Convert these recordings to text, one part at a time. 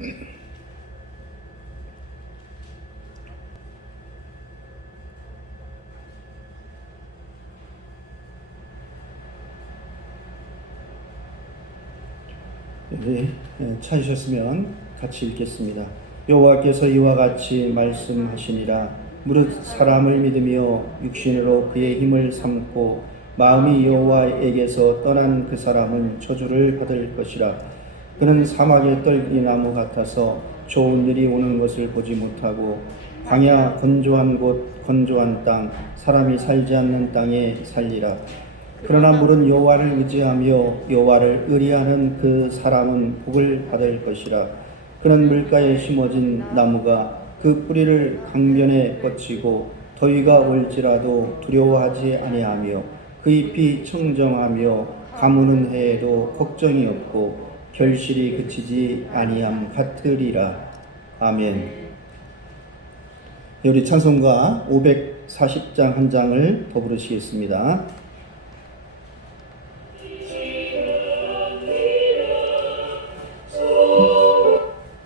우리 찾으셨으면 같이 읽겠습니다. 여호와께서 이와 같이 말씀하시니라. 무릇 사람을 믿으며 육신으로 그의 힘을 삼고 마음이 여호와에게서 떠난 그 사람은 저주를 받을 것이라. 그는 사막의 떨기나무 같아서 좋은 일이 오는 것을 보지 못하고 광야 건조한 곳 건조한 땅 사람이 살지 않는 땅에 살리라. 그러나 물은 여호와를 의지하며 여호와를 의리하는 그 사람은 복을 받을 것이라. 그는 물가에 심어진 나무가 그 뿌리를 강변에 뻗치고 더위가 올지라도 두려워하지 아니하며 그 잎이 청정하며 가무는 해에도 걱정이 없고 결실이 그치지 아니함 같으리라. 아멘. 우리 찬송가 540장 한 장을 더 부르시겠습니다.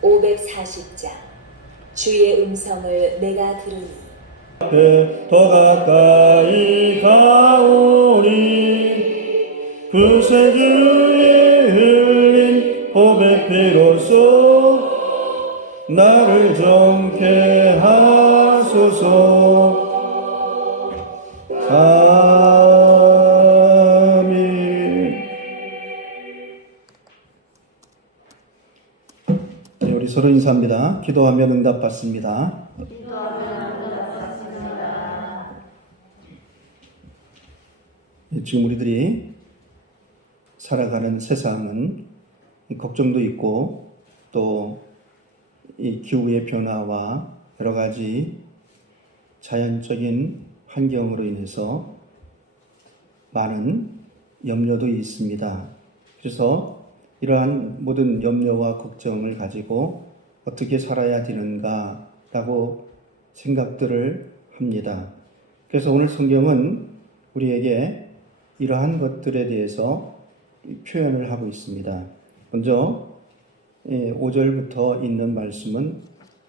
540장 주의 음성을 내가 들으니 더 가까이 가오니 그 세주에 흘린 보배 피로써 나를 정케 하소서. 아멘. 우리 서로 인사합니다. 기도하면 응답받습니다. 지금 우리들이 살아가는 세상은 걱정도 있고 또 이 기후의 변화와 여러 가지 자연적인 환경으로 인해서 많은 염려도 있습니다. 그래서 이러한 모든 염려와 걱정을 가지고 어떻게 살아야 되는가라고 생각들을 합니다. 그래서 오늘 성경은 우리에게 이러한 것들에 대해서 표현을 하고 있습니다. 먼저 5절부터 있는 말씀은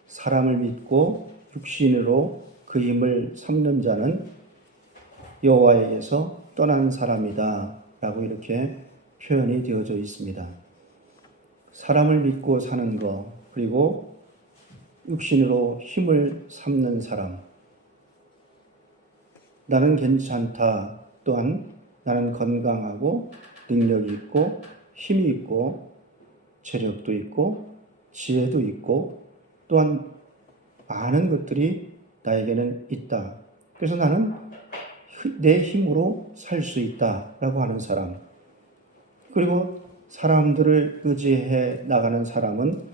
사람을 믿고 육신으로 그 힘을 삼는 자는 여호와에게서 떠난 사람이다 라고 이렇게 표현이 되어져 있습니다. 사람을 믿고 사는 것, 그리고 육신으로 힘을 삼는 사람, 나는 괜찮다, 또한 나는 건강하고 능력이 있고 힘이 있고 체력도 있고 지혜도 있고 또한 많은 것들이 나에게는 있다. 그래서 나는 내 힘으로 살 수 있다라고 하는 사람, 그리고 사람들을 의지해 나가는 사람은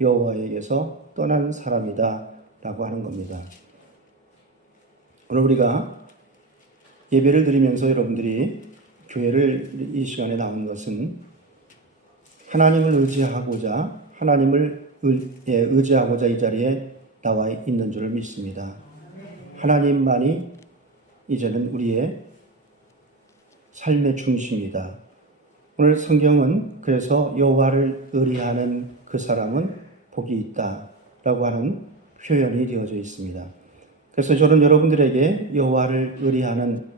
여호와에게서 떠난 사람이다 라고 하는 겁니다. 오늘 우리가 예배를 드리면서 여러분들이 교회를 이 시간에 나온 것은 하나님을 의지하고자 의지하고자 이 자리에 나와 있는 줄을 믿습니다. 하나님만이 이제는 우리의 삶의 중심이다. 오늘 성경은 그래서 여호와를 의리하는 그 사람은 복이 있다 라고 하는 표현이 되어져 있습니다. 그래서 저는 여러분들에게 여호와를 의리하는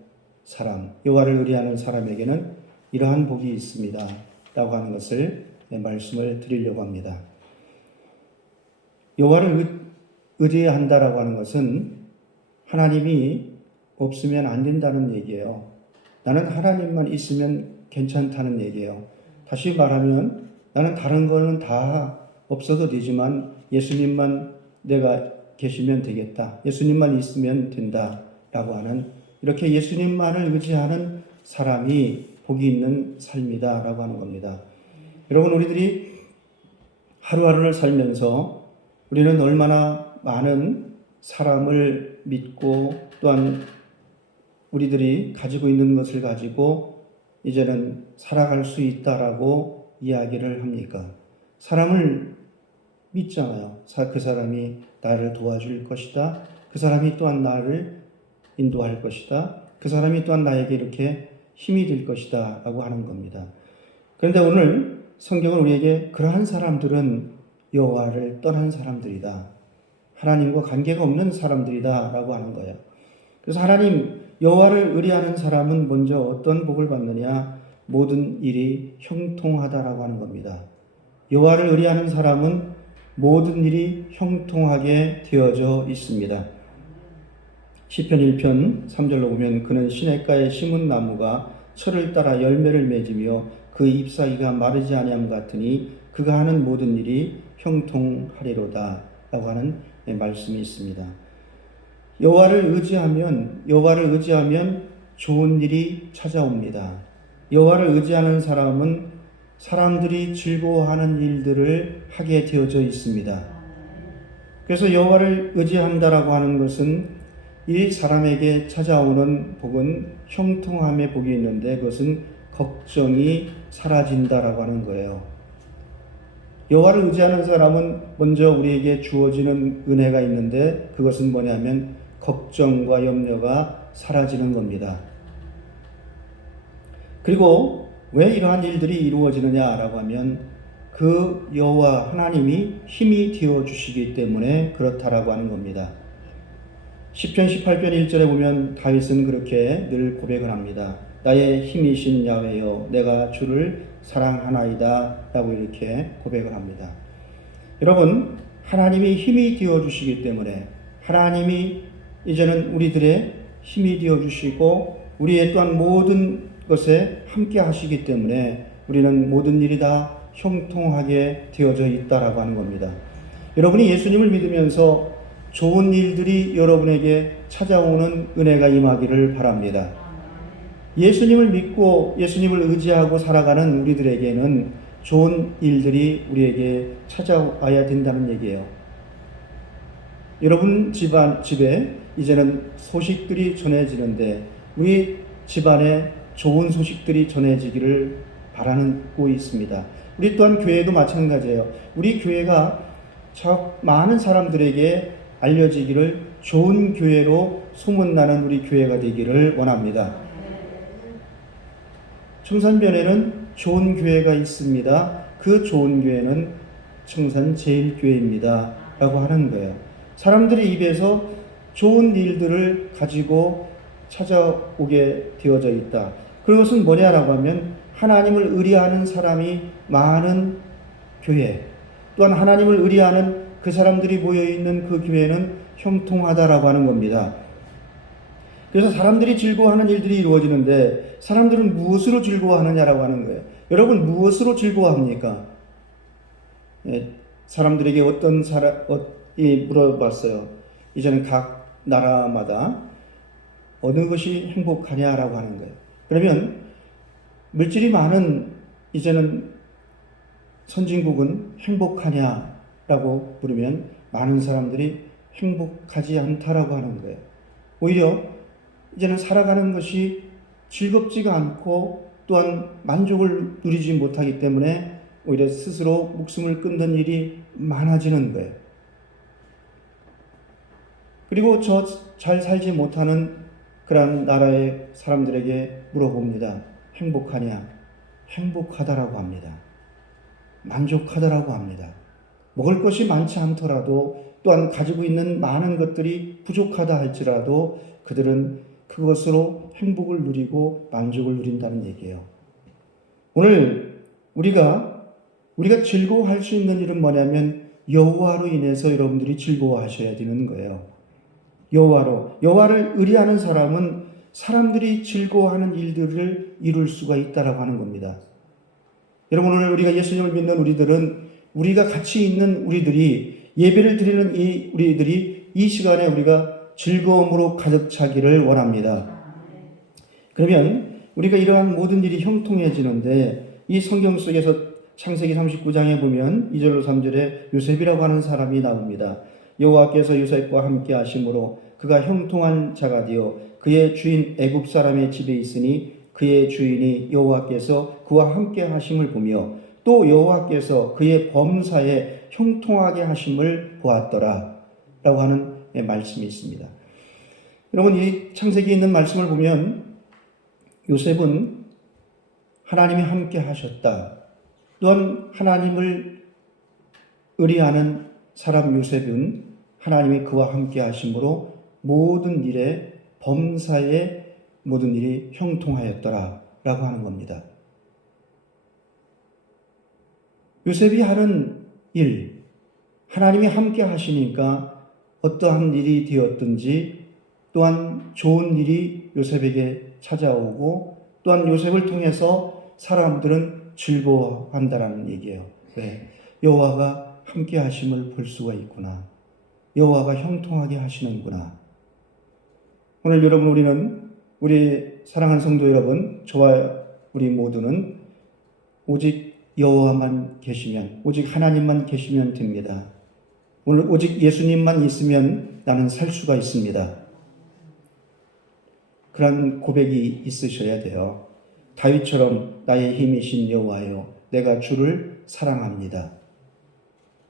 사람에게는 이러한 복이 있습니다 라고 하는 것을 말씀을 드리려고 합니다. 여호와를 의지한다라고 하는 것은 하나님이 없으면 안 된다는 얘기예요. 나는 하나님만 있으면 괜찮다는 얘기예요. 다시 말하면 나는 다른 거는 다 없어도 되지만 예수님만 내가 계시면 되겠다. 예수님만 있으면 된다라고 하는, 이렇게 예수님만을 의지하는 사람이 복이 있는 삶이다라고 하는 겁니다. 여러분, 우리들이 하루하루를 살면서 우리는 얼마나 많은 사람을 믿고 또한 우리들이 가지고 있는 것을 가지고 이제는 살아갈 수 있다라고 이야기를 합니까? 사람을 믿잖아요. 그 사람이 나를 도와줄 것이다. 그 사람이 또한 나를 인도할 것이다. 그 사람이 또한 나에게 이렇게 힘이 될 것이다 라고 하는 겁니다. 그런데 오늘 성경은 우리에게 그러한 사람들은 여호와를 떠난 사람들이다. 하나님과 관계가 없는 사람들이다 라고 하는 거예요. 그래서 하나님 여호와를 의뢰하는 사람은 먼저 어떤 복을 받느냐? 모든 일이 형통하다라고 하는 겁니다. 여호와를 의뢰하는 사람은 모든 일이 형통하게 되어져 있습니다. 시편 1편 3절로 보면 그는 시냇가에 심은 나무가 철을 따라 열매를 맺으며 그 잎사귀가 마르지 아니함 같으니 그가 하는 모든 일이 형통하리로다 라고 하는 말씀이 있습니다. 여호와를 의지하면 좋은 일이 찾아옵니다. 여호와를 의지하는 사람은 사람들이 즐거워하는 일들을 하게 되어져 있습니다. 그래서 여호와를 의지한다라고 하는 것은 이 사람에게 찾아오는 복은 형통함의 복이 있는데 그것은 걱정이 사라진다라고 하는 거예요. 여호와를 의지하는 사람은 먼저 우리에게 주어지는 은혜가 있는데 그것은 뭐냐면 걱정과 염려가 사라지는 겁니다. 그리고 왜 이러한 일들이 이루어지느냐라고 하면 그 여호와 하나님이 힘이 되어 주시기 때문에 그렇다라고 하는 겁니다. 시편 18편 1절에 보면 다윗은 그렇게 늘 고백을 합니다. 나의 힘이신 야훼여 내가 주를 사랑하나이다 라고 이렇게 고백을 합니다. 여러분, 하나님이 힘이 되어 주시기 때문에 하나님이 이제는 우리들의 힘이 되어 주시고 우리의 또한 모든 것에 함께 하시기 때문에 우리는 모든 일이 다 형통하게 되어져 있다라고 하는 겁니다. 여러분이 예수님을 믿으면서 좋은 일들이 여러분에게 찾아오는 은혜가 임하기를 바랍니다. 예수님을 믿고 예수님을 의지하고 살아가는 우리들에게는 좋은 일들이 우리에게 찾아와야 된다는 얘기예요. 여러분 집에 이제는 소식들이 전해지는데 우리 집안에 좋은 소식들이 전해지기를 바라고 있습니다. 우리 또한 교회도 마찬가지예요. 우리 교회가 많은 사람들에게 알려지기를 좋은 교회로 소문나는 우리 교회가 되기를 원합니다. 청산변에는 좋은 교회가 있습니다. 그 좋은 교회는 청산 제일교회입니다 라고 하는 거예요. 사람들의 입에서 좋은 일들을 가지고 찾아오게 되어져 있다. 그것은 뭐냐라고 하면 하나님을 의뢰하는 사람이 많은 교회, 또한 하나님을 의뢰하는 그 사람들이 모여있는 그 교회는 형통하다라고 하는 겁니다. 그래서 사람들이 즐거워하는 일들이 이루어지는데 사람들은 무엇으로 즐거워하느냐라고 하는 거예요. 여러분 무엇으로 즐거워합니까? 사람들에게 어떤 사람이 물어봤어요. 이제는 각 나라마다 어느 것이 행복하냐라고 하는 거예요. 그러면 물질이 많은 이제는 선진국은 행복하냐라고 물으면 많은 사람들이 행복하지 않다라고 하는 거예요. 오히려 이제는 살아가는 것이 즐겁지가 않고 또한 만족을 누리지 못하기 때문에 오히려 스스로 목숨을 끊는 일이 많아지는 거예요. 그리고 저 잘 살지 못하는 그런 나라의 사람들에게 물어봅니다. 행복하냐? 행복하다라고 합니다. 만족하다라고 합니다. 먹을 것이 많지 않더라도 또한 가지고 있는 많은 것들이 부족하다 할지라도 그들은 그것으로 행복을 누리고 만족을 누린다는 얘기예요. 오늘 우리가 즐거워할 수 있는 일은 뭐냐면 여호와로 인해서 여러분들이 즐거워하셔야 되는 거예요. 여호와를 의뢰하는 사람은 사람들이 즐거워하는 일들을 이룰 수가 있다라고 하는 겁니다. 여러분 오늘 우리가 예수님을 믿는 우리들은 우리가 같이 있는 우리들이 예배를 드리는 우리들이 이 시간에 우리가 즐거움으로 가득 차기를 원합니다. 그러면 우리가 이러한 모든 일이 형통해지는데 이 성경 속에서 창세기 39장에 보면 2절로 3절에 요셉이라고 하는 사람이 나옵니다. 여호와께서 요셉과 함께 하심으로 그가 형통한 자가 되어 그의 주인 애굽 사람의 집에 있으니 그의 주인이 여호와께서 그와 함께 하심을 보며 또 여호와께서 그의 범사에 형통하게 하심을 보았더라 라고 하는 말씀이 있습니다. 여러분 이 창세기에 있는 말씀을 보면 요셉은 하나님이 함께 하셨다. 또한 하나님을 의리하는 사람 요셉은 하나님이 그와 함께 하심으로 모든 일에 범사에 모든 일이 형통하였더라 라고 하는 겁니다. 요셉이 하는 일, 하나님이 함께 하시니까 어떠한 일이 되었든지 또한 좋은 일이 요셉에게 찾아오고 또한 요셉을 통해서 사람들은 즐거워한다라는 얘기예요. 왜? 여호와가 함께 하심을 볼 수가 있구나. 여호와가 형통하게 하시는구나. 오늘 여러분, 우리 사랑하는 성도 여러분, 저와 우리 모두는 오직 여호와만 계시면, 오직 하나님만 계시면 됩니다. 오늘 오직 예수님만 있으면 나는 살 수가 있습니다. 그런 고백이 있으셔야 돼요. 다윗처럼 나의 힘이신 여호와여, 내가 주를 사랑합니다.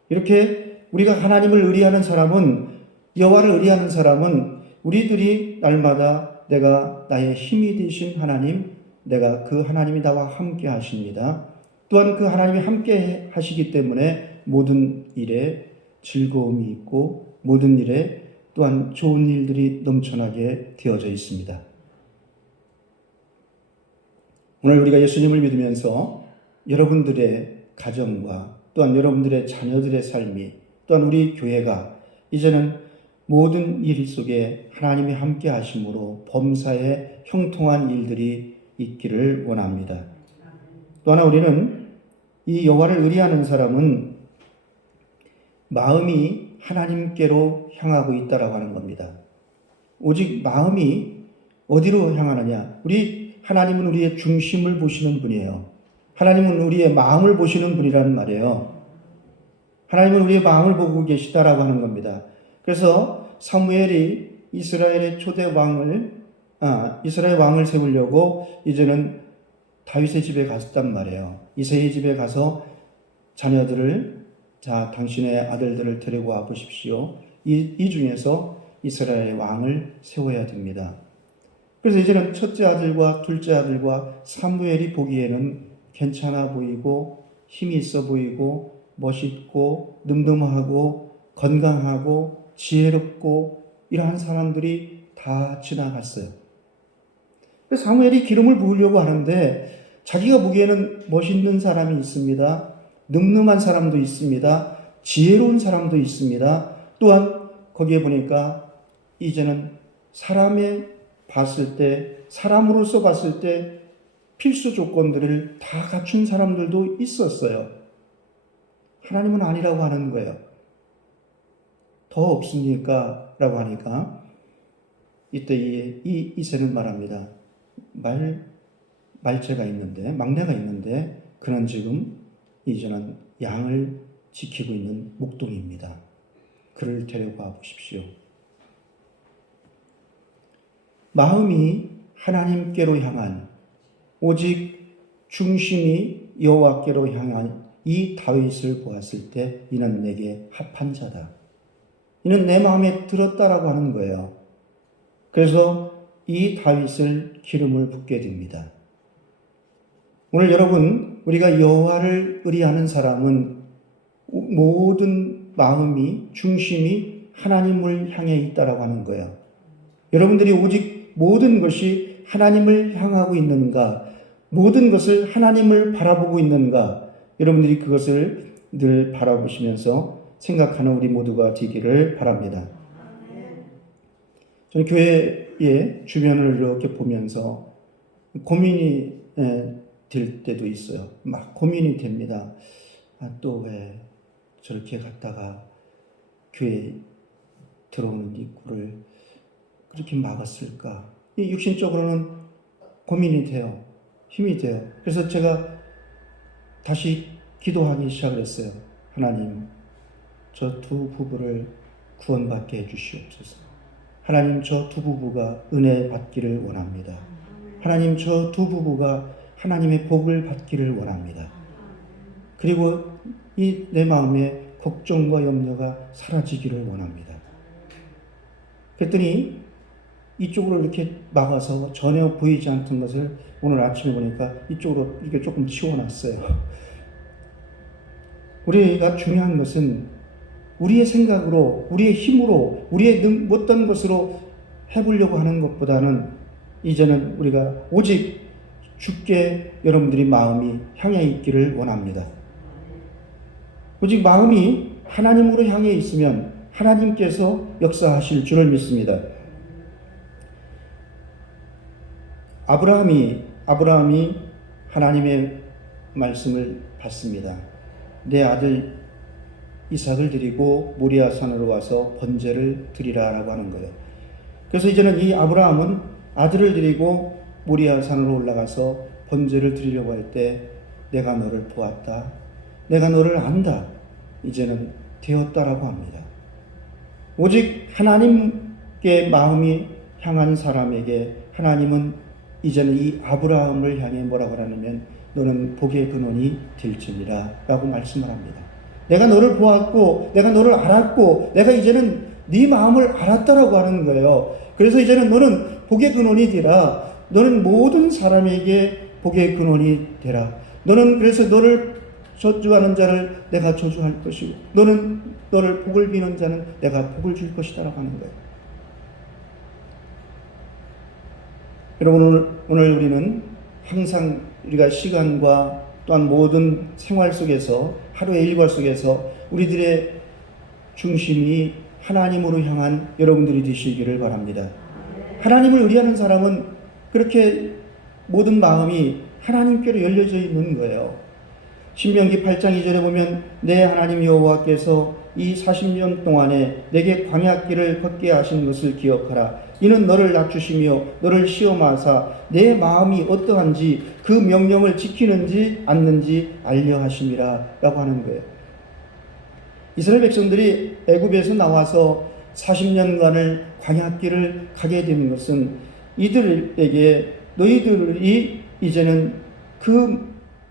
이렇게 우리가 하나님을 의리하는 사람은, 여호와를 의리하는 사람은 우리들이 날마다 내가 나의 힘이 되신 하나님, 내가 그 하나님이 나와 함께 하십니다. 또한 그 하나님이 함께 하시기 때문에 모든 일에 즐거움이 있고 모든 일에 또한 좋은 일들이 넘쳐나게 되어져 있습니다. 오늘 우리가 예수님을 믿으면서 여러분들의 가정과 또한 여러분들의 자녀들의 삶이 또한 우리 교회가 이제는 모든 일 속에 하나님이 함께 하심으로 범사에 형통한 일들이 있기를 원합니다. 또 하나 우리는 이 여호와를 의리하는 사람은 마음이 하나님께로 향하고 있다라고 하는 겁니다. 오직 마음이 어디로 향하느냐? 하나님은 우리의 중심을 보시는 분이에요. 하나님은 우리의 마음을 보시는 분이라는 말이에요. 하나님은 우리의 마음을 보고 계시다라고 하는 겁니다. 그래서 사무엘이 이스라엘 왕을 세우려고 이제는 다윗의 집에 갔단 말이에요. 이새의 집에 가서 자녀들을, 자, 당신의 아들들을 데리고 와 보십시오. 이 중에서 이스라엘의 왕을 세워야 됩니다. 그래서 이제는 첫째 아들과 둘째 아들과 사무엘이 보기에는 괜찮아 보이고 힘이 있어 보이고 멋있고 늠름하고 건강하고 지혜롭고 이러한 사람들이 다 지나갔어요. 사무엘이 기름을 부으려고 하는데 자기가 보기에는 멋있는 사람이 있습니다. 늠름한 사람도 있습니다. 지혜로운 사람도 있습니다. 또한 거기에 보니까 이제는 사람으로서 봤을 때 필수 조건들을 다 갖춘 사람들도 있었어요. 하나님은 아니라고 하는 거예요. 더 없습니까? 라고 하니까 이때 이새는 말합니다. 말째가 있는데, 막내가 있는데 그는 지금 이제는 양을 지키고 있는 목동입니다. 그를 데리고 와 보십시오. 마음이 하나님께로 향한, 오직 중심이 여호와께로 향한 이 다윗을 보았을 때 이는 내게 합한 자다. 이는 내 마음에 들었다라고 하는 거예요. 그래서 이 다윗을 기름을 붓게 됩니다. 오늘 여러분, 우리가 여호와를 의리하는 사람은 모든 마음이, 중심이 하나님을 향해 있다라고 하는 거예요. 여러분들이 오직 모든 것이 하나님을 향하고 있는가, 모든 것을 하나님을 바라보고 있는가, 여러분들이 그것을 늘 바라보시면서 생각하는 우리 모두가 되기를 바랍니다. 저는 교회의 주변을 이렇게 보면서 고민이 될 때도 있어요. 막 고민이 됩니다. 또 왜 저렇게 갔다가 교회 들어오는 입구를 그렇게 막았을까? 이 육신적으로는 고민이 돼요. 힘이 돼요. 그래서 제가 다시 기도하기 시작을 했어요. 하나님, 저 두 부부를 구원받게 해주시옵소서. 하나님, 저 두 부부가 은혜 받기를 원합니다. 하나님, 저 두 부부가 하나님의 복을 받기를 원합니다. 그리고 이 내 마음의 걱정과 염려가 사라지기를 원합니다. 그랬더니 이쪽으로 이렇게 막아서 전혀 보이지 않던 것을 오늘 아침에 보니까 이쪽으로 이렇게 조금 치워놨어요. 우리가 중요한 것은 우리의 생각으로, 우리의 힘으로, 우리의 어떤 것으로 해보려고 하는 것보다는 이제는 우리가 오직 주께 여러분들이 마음이 향해 있기를 원합니다. 오직 마음이 하나님으로 향해 있으면 하나님께서 역사하실 줄을 믿습니다. 아브라함이 하나님의 말씀을 받습니다. 내 아들 이삭을 드리고 모리아 산으로 와서 번제를 드리라라고 하는 거예요. 그래서 이제는 이 아브라함은 아들을 드리고 모리아 산으로 올라가서 번제를 드리려고 할 때 내가 너를 보았다. 내가 너를 안다. 이제는 되었다라고 합니다. 오직 하나님께 마음이 향한 사람에게 하나님은 이제는 이 아브라함을 향해 뭐라고 하냐면 너는 복의 근원이 될지니라 라고 말씀을 합니다. 내가 너를 보았고 내가 너를 알았고 내가 이제는 네 마음을 알았다라고 하는 거예요. 그래서 이제는 너는 복의 근원이 되라. 너는 모든 사람에게 복의 근원이 되라. 너는 그래서 너를 저주하는 자를 내가 저주할 것이고 너를 복을 비는 자는 내가 복을 줄 것이다 라고 하는 거예요. 여러분 오늘 우리는 항상 우리가 시간과 또한 모든 생활 속에서 하루의 일과 속에서 우리들의 중심이 하나님으로 향한 여러분들이 되시기를 바랍니다. 하나님을 의뢰하는 사람은 그렇게 모든 마음이 하나님께로 열려져 있는 거예요. 신명기 8장 2절에 보면 내 하나님 여호와께서 이 40년 동안에 내게 광야길을 걷게 하신 것을 기억하라. 이는 너를 낮추시며 너를 시험하사 내 마음이 어떠한지 그 명령을 지키는지 않는지 알려 하심이라 라고 하는 거예요. 이스라엘 백성들이 애굽에서 나와서 40년간을 광야길을 가게 된 것은 이들에게 너희들이 이제는 그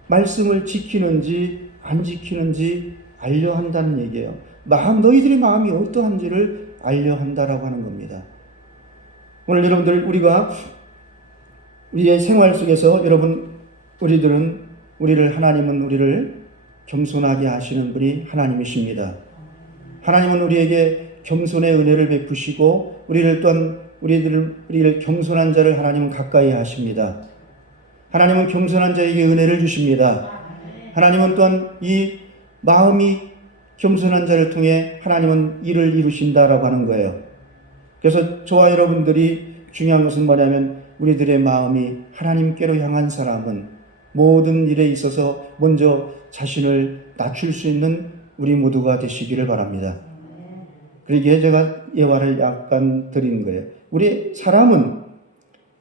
말씀을 지키는지 안 지키는지 알려 한다는 얘기예요. 너희들의 마음이 어떠한지를 알려 한다라고 하는 겁니다. 오늘 여러분들 우리의 생활 속에서 하나님은 우리를 겸손하게 하시는 분이 하나님이십니다. 하나님은 우리에게 겸손의 은혜를 베푸시고 우리를 겸손한 자를 하나님은 가까이 하십니다. 하나님은 겸손한 자에게 은혜를 주십니다. 하나님은 또한 이 마음이 겸손한 자를 통해 하나님은 일을 이루신다라고 하는 거예요. 그래서 저와 여러분들이 중요한 것은 뭐냐면 우리들의 마음이 하나님께로 향한 사람은 모든 일에 있어서 먼저 자신을 낮출 수 있는 우리 모두가 되시기를 바랍니다. 그러기에 제가 예화를 약간 드리는 거예요. 우리 사람은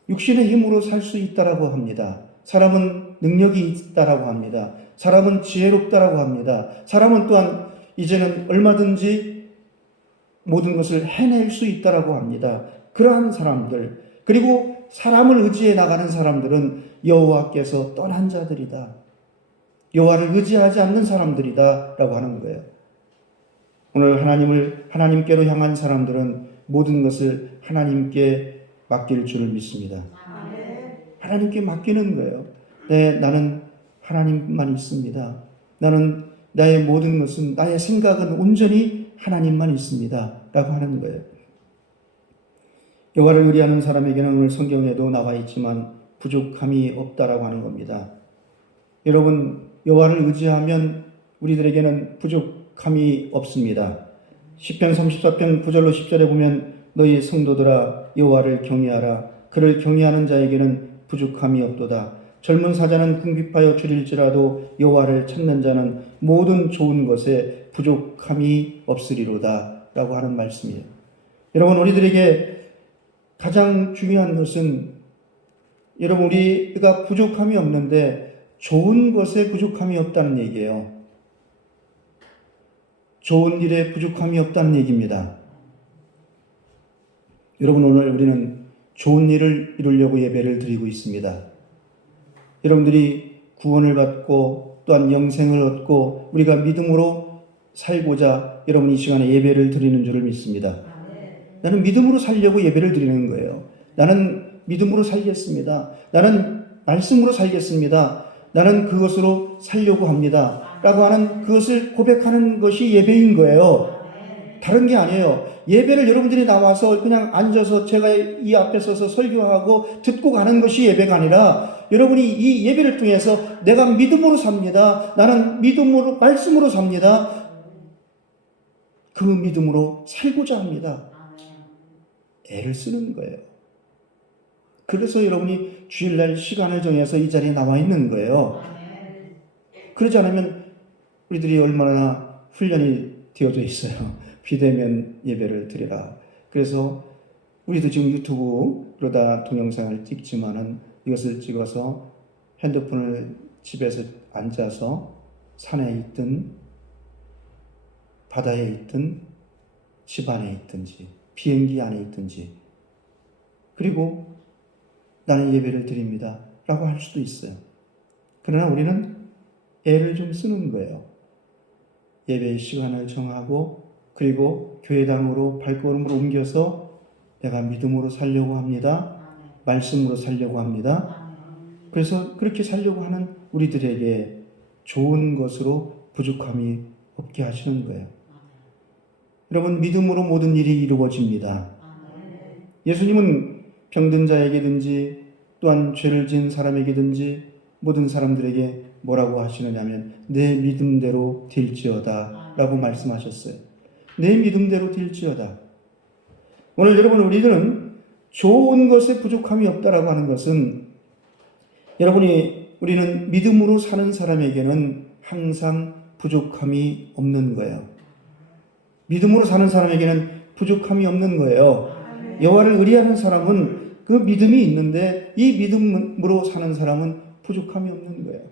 육신의 힘으로 살 수 있다라고 합니다. 사람은 능력이 있다라고 합니다. 사람은 지혜롭다라고 합니다. 사람은 또한 이제는 얼마든지 모든 것을 해낼 수 있다라고 합니다. 그러한 사람들, 그리고 사람을 의지해 나가는 사람들은 여호와께서 떠난 자들이다. 여호와를 의지하지 않는 사람들이다 라고 하는 거예요. 오늘 하나님께로 향한 사람들은 모든 것을 하나님께 맡길 줄을 믿습니다. 하나님께 맡기는 거예요. 나는 하나님만 있습니다. 나는 나의 모든 것은, 나의 생각은 온전히 하나님만 있습니다 라고 하는 거예요. 여호와를 의뢰하는 사람에게는 오늘 성경에도 나와 있지만 부족함이 없다라고 하는 겁니다. 여러분, 여호와를 의지하면 우리들에게는 부족함이 없습니다. 시편 34편 9절로 10절에 보면 너희 성도들아 여호와를 경외하라. 그를 경외하는 자에게는 부족함이 없도다. 젊은 사자는 궁핍하여 줄일지라도 여호와를 찾는 자는 모든 좋은 것에 부족함이 없으리로다 라고 하는 말씀이에요. 여러분, 우리들에게 가장 중요한 것은 여러분 우리가 부족함이 없는데 좋은 것에 부족함이 없다는 얘기예요. 좋은 일에 부족함이 없다는 얘기입니다. 여러분, 오늘 우리는 좋은 일을 이루려고 예배를 드리고 있습니다. 여러분들이 구원을 받고 또한 영생을 얻고 우리가 믿음으로 살고자 여러분 이 시간에 예배를 드리는 줄을 믿습니다. 나는 믿음으로 살려고 예배를 드리는 거예요. 나는 믿음으로 살겠습니다. 나는 말씀으로 살겠습니다. 나는 그것으로 살려고 합니다. 라고 하는 그것을 고백하는 것이 예배인 거예요. 다른 게 아니에요. 예배를 여러분들이 나와서 그냥 앉아서 제가 이 앞에 서서 설교하고 듣고 가는 것이 예배가 아니라 여러분이 이 예배를 통해서 내가 믿음으로 삽니다. 나는 믿음으로, 말씀으로 삽니다. 그 믿음으로 살고자 합니다. 애를 쓰는 거예요. 그래서 여러분이 주일날 시간을 정해서 이 자리에 나와 있는 거예요. 그러지 않으면 우리들이 얼마나 훈련이 되어져 있어요. 비대면 예배를 드리라. 그래서 우리도 지금 유튜브 그러다 동영상을 찍지만은 이것을 찍어서 핸드폰을 집에서 앉아서 산에 있든 바다에 있든 집 안에 있든지 비행기 안에 있든지 그리고 나는 예배를 드립니다 라고 할 수도 있어요. 그러나 우리는 애를 좀 쓰는 거예요. 예배의 시간을 정하고 그리고 교회당으로 발걸음으로 옮겨서 내가 믿음으로 살려고 합니다. 말씀으로 살려고 합니다. 그래서 그렇게 살려고 하는 우리들에게 좋은 것으로 부족함이 없게 하시는 거예요. 여러분, 믿음으로 모든 일이 이루어집니다. 예수님은 병든 자에게든지 또한 죄를 지은 사람에게든지 모든 사람들에게 뭐라고 하시느냐면 내 믿음대로 될지어다 라고 말씀하셨어요. 내 믿음대로 될지어다. 오늘 여러분 우리들은 좋은 것에 부족함이 없다라고 하는 것은 우리는 믿음으로 사는 사람에게는 항상 부족함이 없는 거예요. 믿음으로 사는 사람에게는 부족함이 없는 거예요. 여호와를 의뢰하는 사람은 그 믿음이 있는데 이 믿음으로 사는 사람은 부족함이 없는 거예요.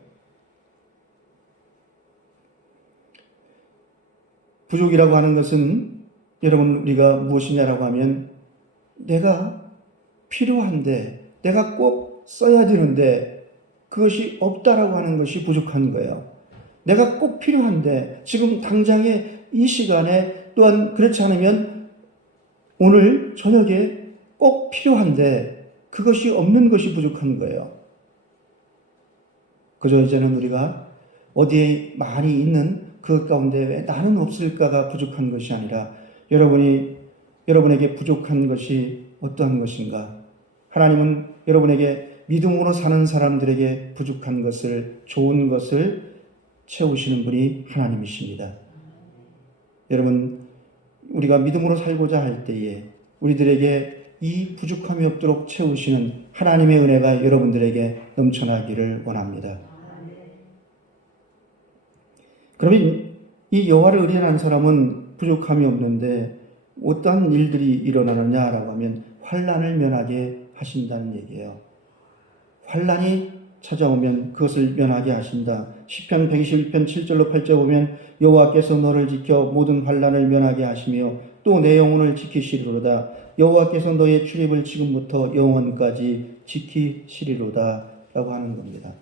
부족이라고 하는 것은 여러분 우리가 무엇이냐라고 하면 내가 필요한데 내가 꼭 써야 되는데 그것이 없다라고 하는 것이 부족한 거예요. 내가 꼭 필요한데 지금 당장에 이 시간에 또한 그렇지 않으면 오늘 저녁에 꼭 필요한데 그것이 없는 것이 부족한 거예요. 그저 이제는 우리가 어디에 많이 있는 그 가운데 왜 나는 없을까가 부족한 것이 아니라 여러분에게 부족한 것이 어떠한 것인가? 하나님은 여러분에게 믿음으로 사는 사람들에게 부족한 것을, 좋은 것을 채우시는 분이 하나님이십니다. 여러분, 우리가 믿음으로 살고자 할 때에 우리들에게 이 부족함이 없도록 채우시는 하나님의 은혜가 여러분들에게 넘쳐나기를 원합니다. 그러면 이 여호와를 의뢰하는 사람은 부족함이 없는데 어떠한 일들이 일어나느냐라고 하면 환난을 면하게 하신다는 얘기예요. 환난이 찾아오면 그것을 면하게 하신다. 시편 121편 7절로 8절 보면 여호와께서 너를 지켜 모든 환난을 면하게 하시며 또 내 영혼을 지키시리로다. 여호와께서 너의 출입을 지금부터 영원까지 지키시리로다 라고 하는 겁니다.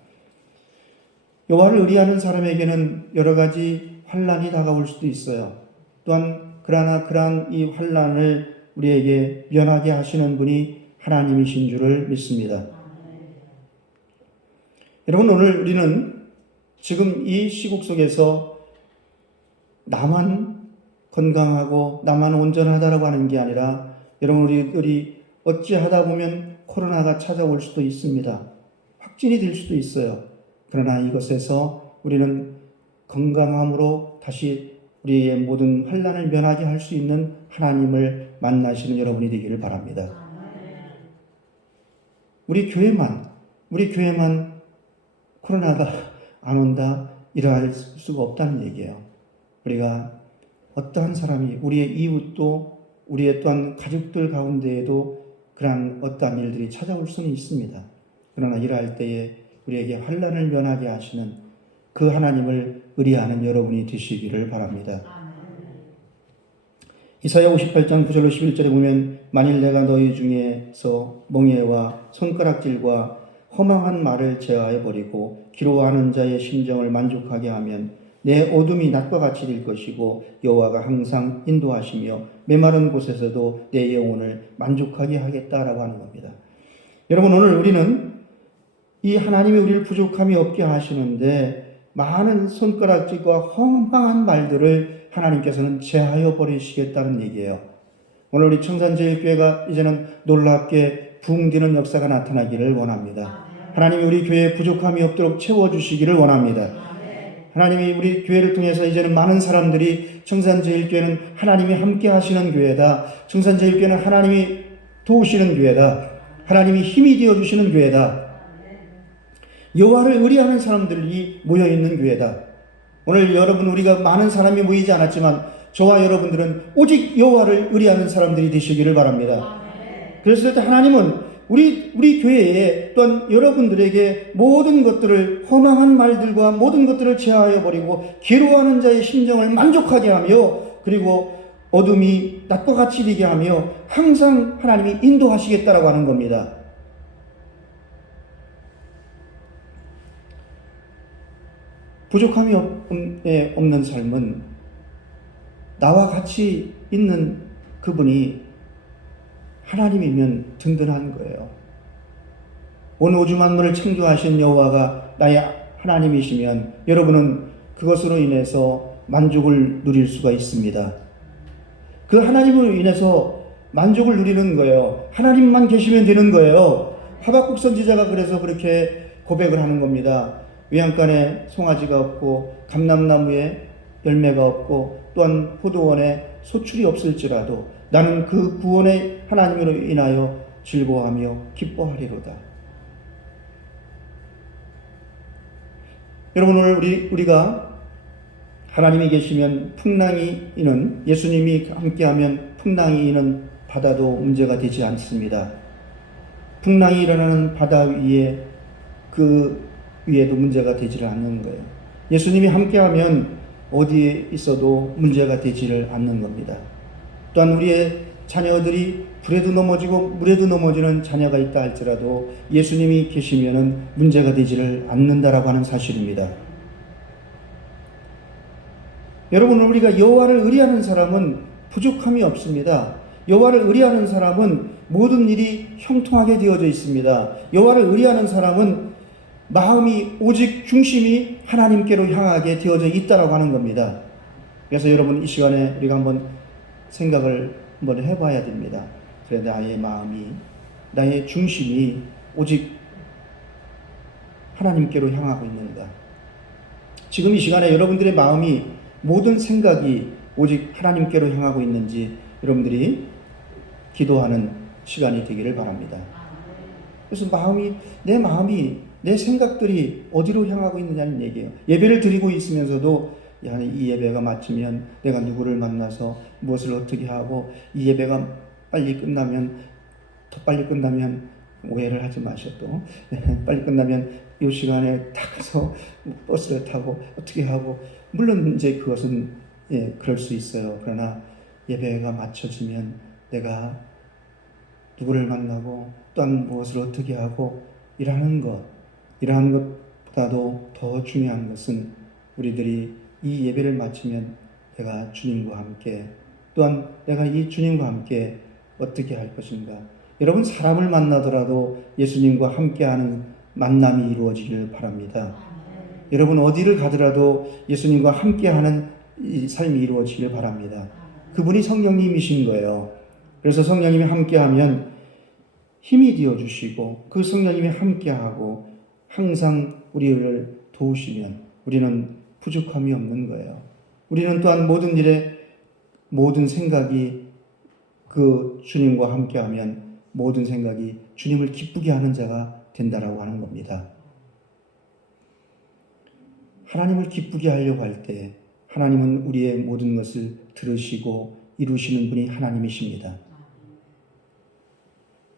여호와를 의뢰하는 사람에게는 여러 가지 환난이 다가올 수도 있어요. 또한 그러나 그러한 이 환난을 우리에게 면하게 하시는 분이 하나님이신 줄을 믿습니다. 여러분, 오늘 우리는 지금 이 시국 속에서 나만 건강하고 나만 온전하다라고 하는 게 아니라 여러분 우리들이 어찌하다 보면 코로나가 찾아올 수도 있습니다. 확진이 될 수도 있어요. 그러나 이것에서 우리는 건강함으로 다시 우리의 모든 환난을 면하게 할 수 있는 하나님을 만나시는 여러분이 되기를 바랍니다. 우리 교회만 코로나가 안 온다 이러할 수가 없다는 얘기예요. 우리가 어떠한 사람이 우리의 이웃도 우리의 또한 가족들 가운데에도 그러한 어떠한 일들이 찾아올 수는 있습니다. 그러나 이러할 때에 우리에게 환난을 면하게 하시는 그 하나님을 의뢰하는 여러분이 되시기를 바랍니다. 이사야 58장 9절로 11절에 보면 만일 내가 너희 중에서 멍에와 손가락질과 허망한 말을 제하해버리고 기로하는 자의 심정을 만족하게 하면 내 어둠이 낮과 같이 될 것이고 여호와가 항상 인도하시며 메마른 곳에서도 내 영혼을 만족하게 하겠다라고 하는 겁니다. 여러분, 오늘 우리는 이 하나님이 우리를 부족함이 없게 하시는데 많은 손가락질과 허망한 말들을 하나님께서는 제하여 버리시겠다는 얘기예요. 오늘 우리 청산제일교회가 이제는 놀랍게 붕디는 역사가 나타나기를 원합니다. 하나님이 우리 교회에 부족함이 없도록 채워주시기를 원합니다. 하나님이 우리 교회를 통해서 이제는 많은 사람들이 청산제일교회는 하나님이 함께 하시는 교회다. 청산제일교회는 하나님이 도우시는 교회다. 하나님이 힘이 되어주시는 교회다. 여호와를 의뢰하는 사람들이 모여있는 교회다. 오늘 여러분 우리가 많은 사람이 모이지 않았지만 저와 여러분들은 오직 여호와를 의뢰하는 사람들이 되시기를 바랍니다. 그랬을 때 하나님은 우리 교회에 또한 여러분들에게 모든 것들을 허망한 말들과 모든 것들을 제하여 버리고 괴로워하는 자의 심정을 만족하게 하며 그리고 어둠이 낮과 같이 되게 하며 항상 하나님이 인도하시겠다라고 하는 겁니다. 부족함이 없는 삶은 나와 같이 있는 그분이 하나님이면 든든한 거예요. 온 우주 만물을 창조하신 여호와가 나의 하나님이시면 여러분은 그것으로 인해서 만족을 누릴 수가 있습니다. 그 하나님으로 인해서 만족을 누리는 거예요. 하나님만 계시면 되는 거예요. 하박국 선지자가 그래서 그렇게 고백을 하는 겁니다. 외양간에 송아지가 없고 감람나무에 열매가 없고 또한 포도원에 소출이 없을지라도 나는 그 구원의 하나님으로 인하여 즐거워하며 기뻐하리로다. 여러분 오늘 우리가 하나님이 계시면 풍랑이 이는 예수님이 함께하면 풍랑이 이는 바다도 문제가 되지 않습니다. 풍랑이 일어나는 바다 위에 그 위에도 문제가 되지를 않는 거예요. 예수님이 함께하면 어디에 있어도 문제가 되지를 않는 겁니다. 또한 우리의 자녀들이 불에도 넘어지고 물에도 넘어지는 자녀가 있다 할지라도 예수님이 계시면은 문제가 되지를 않는다라고 하는 사실입니다. 여러분 우리가 여호와를 의뢰하는 사람은 부족함이 없습니다. 여호와를 의뢰하는 사람은 모든 일이 형통하게 되어져 있습니다. 여호와를 의뢰하는 사람은 마음이 오직 중심이 하나님께로 향하게 되어져 있다라고 하는 겁니다. 그래서 여러분 이 시간에 우리가 한번 생각을 한번 해봐야 됩니다. 그래 나의 마음이 나의 중심이 오직 하나님께로 향하고 있는가? 지금 이 시간에 여러분들의 마음이 모든 생각이 오직 하나님께로 향하고 있는지 여러분들이 기도하는 시간이 되기를 바랍니다. 그래서 내 마음이 내 생각들이 어디로 향하고 있느냐는 얘기예요. 예배를 드리고 있으면서도 이 예배가 마치면 내가 누구를 만나서 무엇을 어떻게 하고 이 예배가 더 빨리 끝나면 오해를 하지 마셔도 빨리 끝나면 이 시간에 딱 가서 버스를 타고 어떻게 하고 물론 이제 그것은 그럴 수 있어요. 그러나 예배가 마쳐지면 내가 누구를 만나고 또한 무엇을 어떻게 하고 이러는 것보다도 더 중요한 것은 우리들이 이 예배를 마치면 내가 주님과 함께 또한 내가 이 주님과 함께 어떻게 할 것인가. 여러분 사람을 만나더라도 예수님과 함께하는 만남이 이루어지길 바랍니다. 여러분 어디를 가더라도 예수님과 함께하는 이 삶이 이루어지길 바랍니다. 그분이 성령님이신 거예요. 그래서 성령님이 함께하면 힘이 되어주시고 그 성령님이 함께하고 항상 우리를 도우시면 우리는 부족함이 없는 거예요. 우리는 또한 모든 일에 모든 생각이 그 주님과 함께하면 모든 생각이 주님을 기쁘게 하는 자가 된다라고 하는 겁니다. 하나님을 기쁘게 하려고 할 때 하나님은 우리의 모든 것을 들으시고 이루시는 분이 하나님이십니다.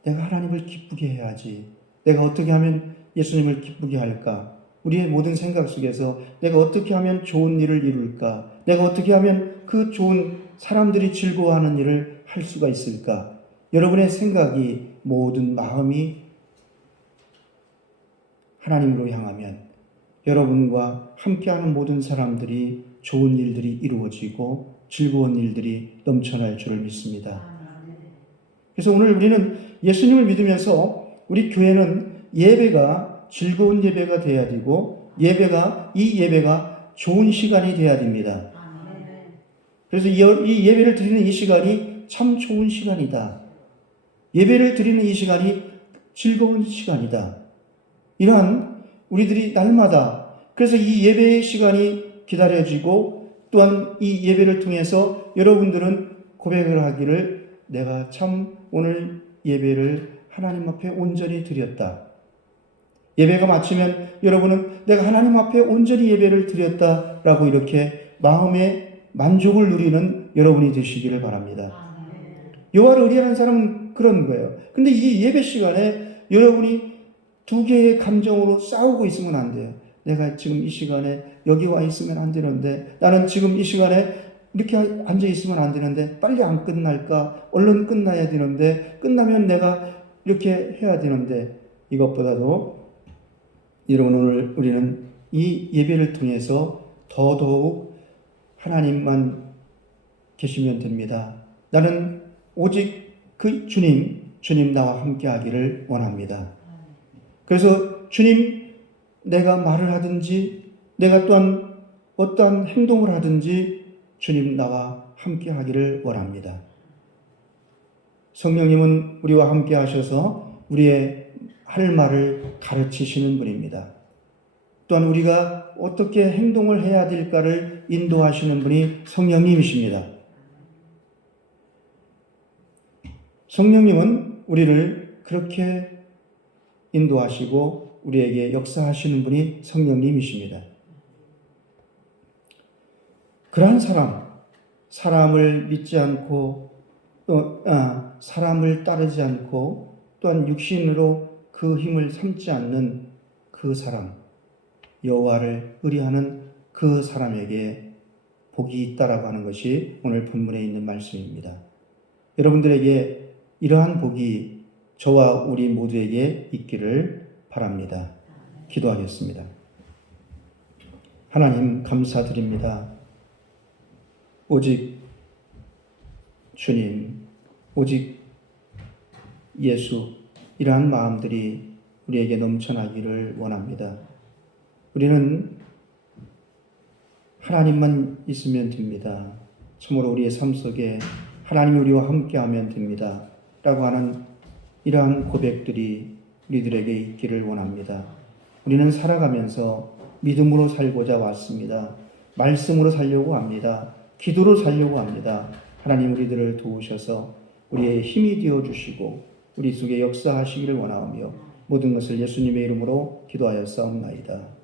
내가 하나님을 기쁘게 해야지. 내가 어떻게 하면 예수님을 기쁘게 할까? 우리의 모든 생각 속에서 내가 어떻게 하면 좋은 일을 이룰까? 내가 어떻게 하면 그 좋은 사람들이 즐거워하는 일을 할 수가 있을까? 여러분의 생각이 모든 마음이 하나님으로 향하면 여러분과 함께하는 모든 사람들이 좋은 일들이 이루어지고 즐거운 일들이 넘쳐날 줄을 믿습니다. 그래서 오늘 우리는 예수님을 믿으면서 우리 교회는 예배가 즐거운 예배가 돼야 되고 이 예배가 좋은 시간이 돼야 됩니다. 그래서 이 예배를 드리는 이 시간이 참 좋은 시간이다. 예배를 드리는 이 시간이 즐거운 시간이다. 이러한 우리들이 날마다 그래서 이 예배의 시간이 기다려지고 또한 이 예배를 통해서 여러분들은 고백을 하기를 내가 참 오늘 예배를 하나님 앞에 온전히 드렸다. 예배가 마치면 여러분은 내가 하나님 앞에 온전히 예배를 드렸다라고 이렇게 마음의 만족을 누리는 여러분이 되시기를 바랍니다. 여호와를 의뢰하는 사람은 그런 거예요. 근데 이 예배 시간에 여러분이 두 개의 감정으로 싸우고 있으면 안 돼요. 내가 지금 이 시간에 여기 와 있으면 안 되는데, 나는 지금 이 시간에 이렇게 앉아 있으면 안 되는데, 빨리 안 끝날까? 얼른 끝나야 되는데, 끝나면 내가 이렇게 해야 되는데, 이것보다도 여러분 오늘 우리는 이 예배를 통해서 더더욱 하나님만 계시면 됩니다. 나는 오직 그 주님 나와 함께 하기를 원합니다. 그래서 주님, 내가 말을 하든지 내가 또한 어떠한 행동을 하든지 주님 나와 함께 하기를 원합니다. 성령님은 우리와 함께 하셔서 우리의 할 말을 가르치시는 분입니다. 또한 우리가 어떻게 행동을 해야 될까를 인도하시는 분이 성령님이십니다. 성령님은 우리를 그렇게 인도하시고 우리에게 역사하시는 분이 성령님이십니다. 그러한 사람을 믿지 않고 또 사람을 따르지 않고 또한 육신으로 그 힘을 삼지 않는 그 사람, 여호와를 의뢰하는 그 사람에게 복이 있다라고 하는 것이 오늘 본문에 있는 말씀입니다. 여러분들에게 이러한 복이 저와 우리 모두에게 있기를 바랍니다. 기도하겠습니다. 하나님 감사드립니다. 오직 주님, 오직 예수, 이러한 마음들이 우리에게 넘쳐나기를 원합니다. 우리는 하나님만 있으면 됩니다. 참으로 우리의 삶 속에 하나님이 우리와 함께하면 됩니다. 라고 하는 이러한 고백들이 우리들에게 있기를 원합니다. 우리는 살아가면서 믿음으로 살고자 왔습니다. 말씀으로 살려고 합니다. 기도로 살려고 합니다. 하나님 우리들을 도우셔서 우리의 힘이 되어주시고 우리 속에 역사하시기를 원하오며 모든 것을 예수님의 이름으로 기도하여 싸움나이다.